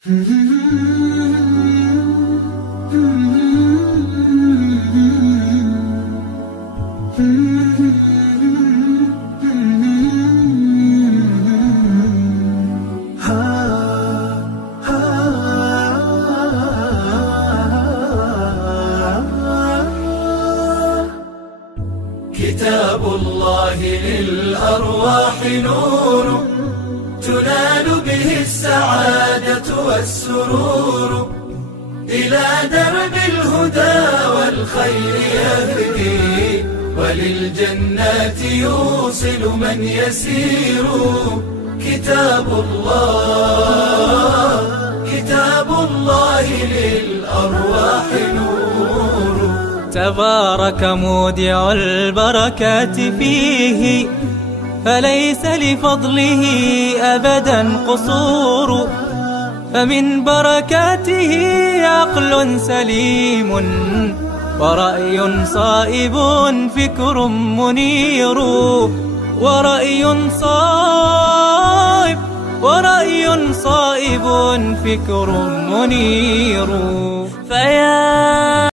كتاب الله للأرواح نور تنال به السعادة والسرور، إلى درب الهدى والخير يهدي، وللجنات يوصل من يسير. كتاب الله للأرواح نور. تبارك مودع البركات فيه، فليس لفضله أبدا قصور. فمن بركاته عقل سليم، ورأي صائب فكر منير. ورأي صائب فكر منير. فيا